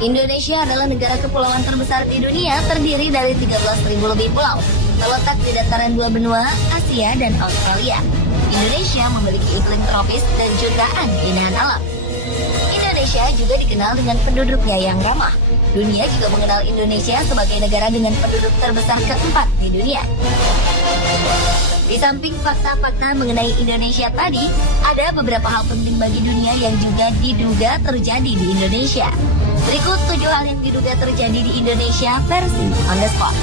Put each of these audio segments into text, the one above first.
Indonesia adalah negara kepulauan terbesar di dunia, terdiri dari 13.000 lebih pulau. Terletak di dataran dua benua, Asia dan Australia. Indonesia memiliki iklim tropis dan jutaan keindahan alam. Indonesia juga dikenal dengan penduduknya yang ramah. Dunia juga mengenal Indonesia sebagai negara dengan penduduk terbesar keempat di dunia. Di samping fakta-fakta mengenai Indonesia tadi, ada beberapa hal penting bagi dunia yang juga diduga terjadi di Indonesia. Berikut 7 hal yang diduga terjadi di Indonesia versi on the spot.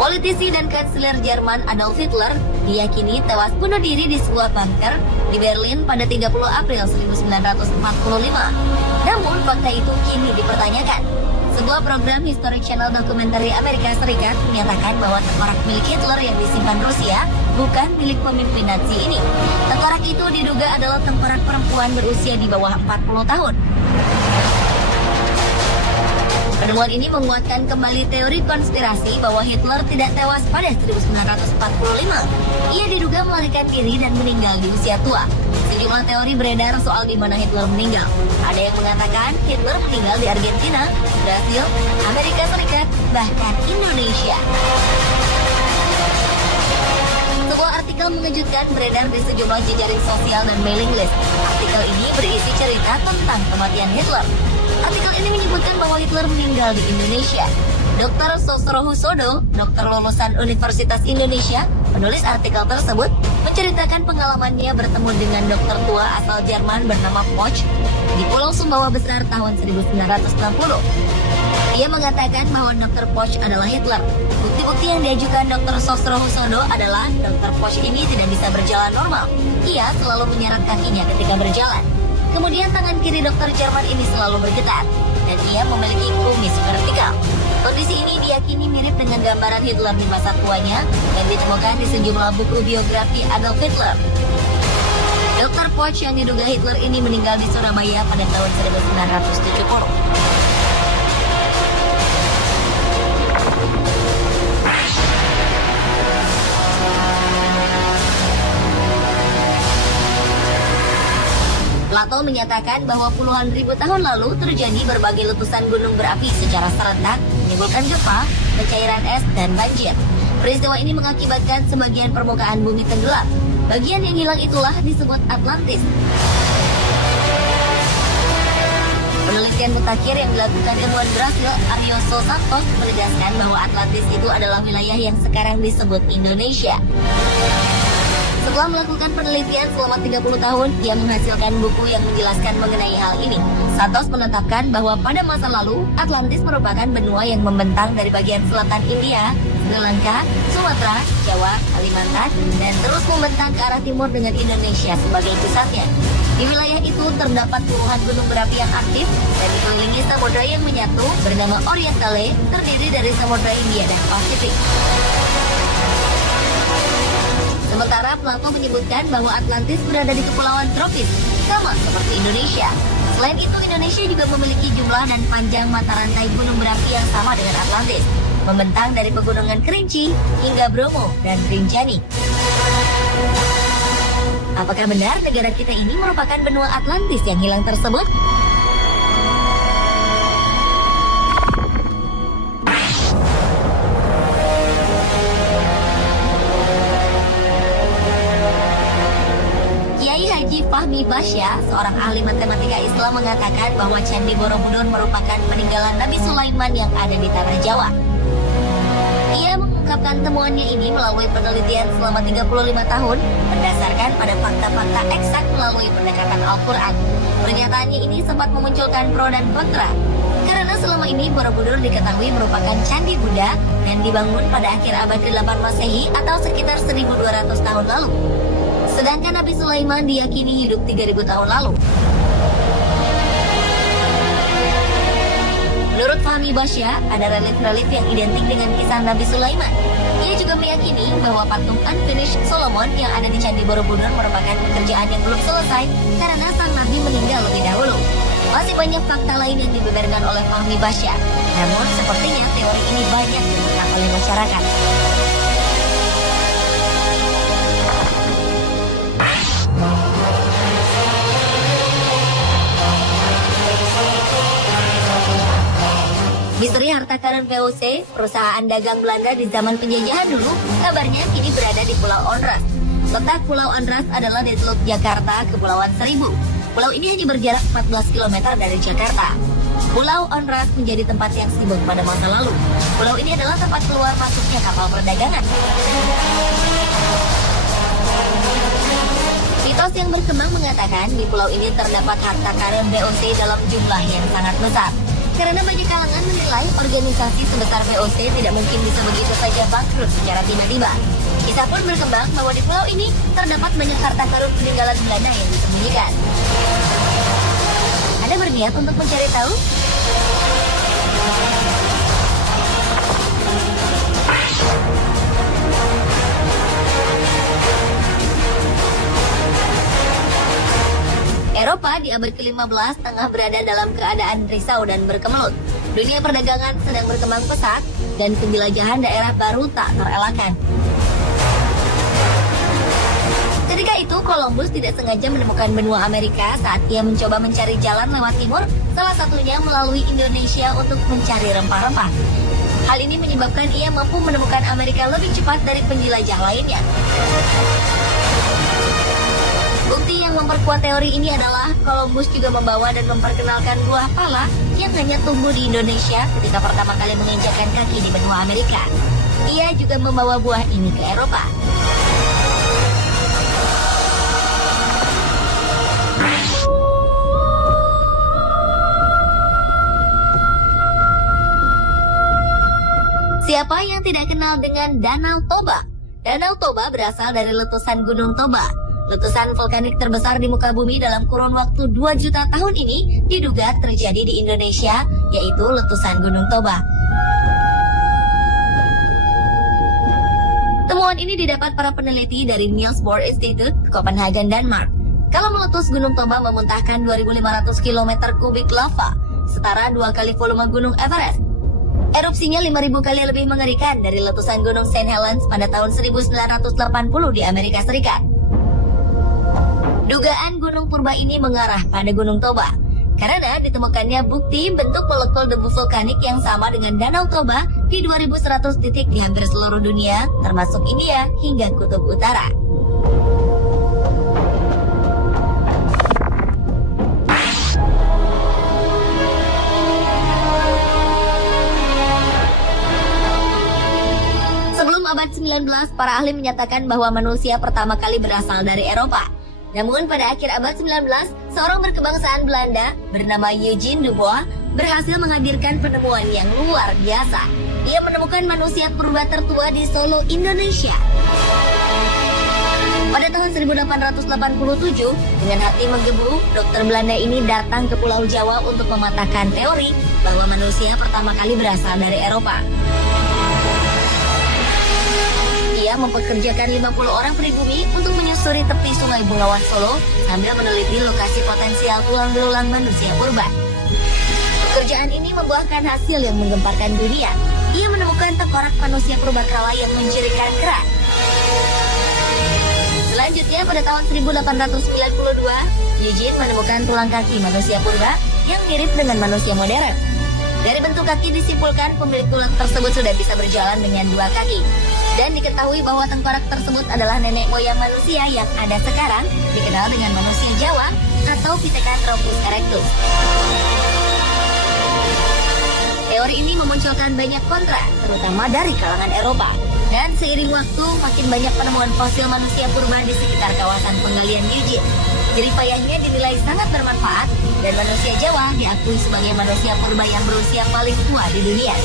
Politisi dan kanselir Jerman Adolf Hitler diyakini tewas bunuh diri di sebuah bunker di Berlin pada 30 April 1945. Namun fakta itu kini dipertanyakan. Sebuah program History Channel dokumenter Amerika Serikat menyatakan bahwa tengkorak milik Hitler yang disimpan Rusia bukan milik pemimpin Nazi ini. Tengkorak itu diduga adalah tengkorak perempuan berusia di bawah 40 tahun. Penemuan ini menguatkan kembali teori konspirasi bahwa Hitler tidak tewas pada 1945. Ia diduga melarikan diri dan meninggal di usia tua. Sejumlah teori beredar soal di mana Hitler meninggal. Ada yang mengatakan Hitler meninggal di Argentina, Brasil, Amerika Serikat, bahkan Indonesia. Sebuah artikel mengejutkan beredar di sejumlah jejaring sosial dan mailing list. Artikel ini berisi cerita tentang kematian Hitler. Artikel ini menyebutkan bahwa Hitler meninggal di Indonesia. Dr. Sosro Husodo, dokter lulusan Universitas Indonesia, penulis artikel tersebut, menceritakan pengalamannya bertemu dengan dokter tua asal Jerman bernama Poch di Pulau Sumbawa Besar tahun 1960. Ia mengatakan bahwa Dr. Poch adalah Hitler. Bukti-bukti yang diajukan Dr. Sosro Husodo adalah Dr. Poch ini tidak bisa berjalan normal. Ia selalu menyeret kakinya ketika berjalan. Kemudian tangan kiri dokter Jerman ini selalu bergetar, dan ia memiliki kumis vertikal. Kondisi ini diyakini mirip dengan gambaran Hitler di masa tuanya dan ditemukan di sejumlah buku biografi Adolf Hitler. Dr. Poch yang diduga Hitler ini meninggal di Surabaya pada tahun 1970. Plato menyatakan bahwa puluhan ribu tahun lalu terjadi berbagai letusan gunung berapi secara serentak, menimbulkan gempa, pencairan es, dan banjir. Peristiwa ini mengakibatkan sebagian permukaan bumi tenggelam. Bagian yang hilang itulah disebut Atlantis. Penelitian mutakhir yang dilakukan ilmuwan Brasil, Arioso Santos, menegaskan bahwa Atlantis itu adalah wilayah yang sekarang disebut Indonesia. Setelah melakukan penelitian selama 30 tahun, ia menghasilkan buku yang menjelaskan mengenai hal ini. Santos menetapkan bahwa pada masa lalu, Atlantis merupakan benua yang membentang dari bagian selatan India, Sri Lanka, Sumatera, Jawa, Kalimantan, dan terus membentang ke arah timur dengan Indonesia sebagai pusatnya. Di wilayah itu terdapat puluhan gunung berapi yang aktif dan dikelilingi samudra yang menyatu bernama Orientale, terdiri dari Samudra India dan Pasifik. Sementara Plato menyebutkan bahwa Atlantis berada di kepulauan tropis, sama seperti Indonesia. Selain itu, Indonesia juga memiliki jumlah dan panjang mata rantai gunung berapi yang sama dengan Atlantis, membentang dari pegunungan Kerinci hingga Bromo dan Rinjani. Apakah benar negara kita ini merupakan benua Atlantis yang hilang tersebut? Fahmi Basya, seorang ahli matematika Islam, mengatakan bahwa Candi Borobudur merupakan peninggalan Nabi Sulaiman yang ada di tanah Jawa. Ia mengungkapkan temuannya ini melalui penelitian selama 35 tahun berdasarkan pada fakta-fakta eksak melalui pendekatan Al-Quran. Pernyataannya ini sempat memunculkan pro dan kontra, karena selama ini Borobudur diketahui merupakan candi Buddha dan dibangun pada akhir abad ke-8 Masehi atau sekitar 1200 tahun lalu. Sedangkan Nabi Sulaiman diyakini hidup 3000 tahun lalu. Menurut Fahmi Basya, ada relief-relief yang identik dengan kisah Nabi Sulaiman. Ia juga meyakini bahwa patung Unfinished Solomon yang ada di Candi Borobudur merupakan pekerjaan yang belum selesai karena sang Nabi meninggal lebih dahulu. Masih banyak fakta lain yang dibeberkan oleh Fahmi Basya. Namun, sepertinya teori ini banyak ditentang oleh masyarakat. Misteri harta karun VOC, perusahaan dagang Belanda di zaman penjajahan dulu, kabarnya kini berada di Pulau Onrus. Letak Pulau Onrus adalah di Teluk Jakarta, Kepulauan Seribu. Pulau ini hanya berjarak 14 km dari Jakarta. Pulau Onrus menjadi tempat yang sibuk pada masa lalu. Pulau ini adalah tempat keluar masuknya kapal perdagangan. Mitos yang berkembang mengatakan di pulau ini terdapat harta karun VOC dalam jumlah yang sangat besar. Karena banyak kalangan menilai organisasi sebesar VOC tidak mungkin bisa begitu saja bangkrut secara tiba-tiba. Kisah pun berkembang bahwa di pulau ini terdapat banyak harta karun peninggalan Belanda yang disembunyikan. Anda berniat untuk mencari tahu? Eropa di abad ke-15 tengah berada dalam keadaan risau dan berkemelut. Dunia perdagangan sedang berkembang pesat dan penjelajahan daerah baru tak terelakkan. Ketika itu, Columbus tidak sengaja menemukan benua Amerika saat ia mencoba mencari jalan lewat timur, salah satunya melalui Indonesia untuk mencari rempah-rempah. Hal ini menyebabkan ia mampu menemukan Amerika lebih cepat dari penjelajah lainnya. Bukti yang memperkuat teori ini adalah Columbus juga membawa dan memperkenalkan buah pala yang hanya tumbuh di Indonesia ketika pertama kali menginjakkan kaki di benua Amerika. Ia juga membawa buah ini ke Eropa. Siapa yang tidak kenal dengan Danau Toba? Danau Toba berasal dari letusan Gunung Toba. Letusan vulkanik terbesar di muka bumi dalam kurun waktu 2 juta tahun ini diduga terjadi di Indonesia, yaitu letusan Gunung Toba. Temuan ini didapat para peneliti dari Niels Bohr Institute, Copenhagen, Denmark. Kalau meletus, Gunung Toba memuntahkan 2.500 km kubik lava, setara 2 kali volume Gunung Everest. Erupsinya 5.000 kali lebih mengerikan dari letusan Gunung St. Helens pada tahun 1980 di Amerika Serikat. Dugaan gunung purba ini mengarah pada Gunung Toba, karena ditemukannya bukti bentuk molekul debu vulkanik yang sama dengan Danau Toba di 2.100 titik di hampir seluruh dunia, termasuk India hingga Kutub Utara. Sebelum abad 19, para ahli menyatakan bahwa manusia pertama kali berasal dari Eropa. Namun pada akhir abad 19, seorang berkebangsaan Belanda bernama Eugene Dubois berhasil menghadirkan penemuan yang luar biasa. Ia menemukan manusia purba tertua di Solo, Indonesia. Pada tahun 1887, dengan hati menggebu, dokter Belanda ini datang ke Pulau Jawa untuk mematahkan teori bahwa manusia pertama kali berasal dari Eropa. Ia mempekerjakan 50 orang pribumi untuk menyusuri tepi Sungai Bengawan Solo sambil meneliti lokasi potensial tulang belulang manusia purba. Pekerjaan ini membuahkan hasil yang menggemparkan dunia. Ia menemukan tengkorak manusia purba kala yang mencirikan kerak. Selanjutnya pada tahun 1892, Eugene menemukan tulang kaki manusia purba yang mirip dengan manusia modern. Dari bentuk kaki disimpulkan pemilik tulang tersebut sudah bisa berjalan dengan 2 kaki. Dan diketahui bahwa tengkorak tersebut adalah nenek moyang manusia yang ada sekarang, dikenal dengan manusia Jawa atau Pithecanthropus erectus. Teori ini memunculkan banyak kontra, terutama dari kalangan Eropa. Dan seiring waktu, makin banyak penemuan fosil manusia purba di sekitar kawasan penggalian Eugene. Jeripayahnya dinilai sangat bermanfaat, dan manusia Jawa diakui sebagai manusia purba yang berusia paling tua di dunia.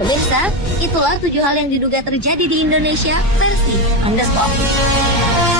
Pemirsa, itulah 7 hal yang diduga terjadi di Indonesia versi Underscore.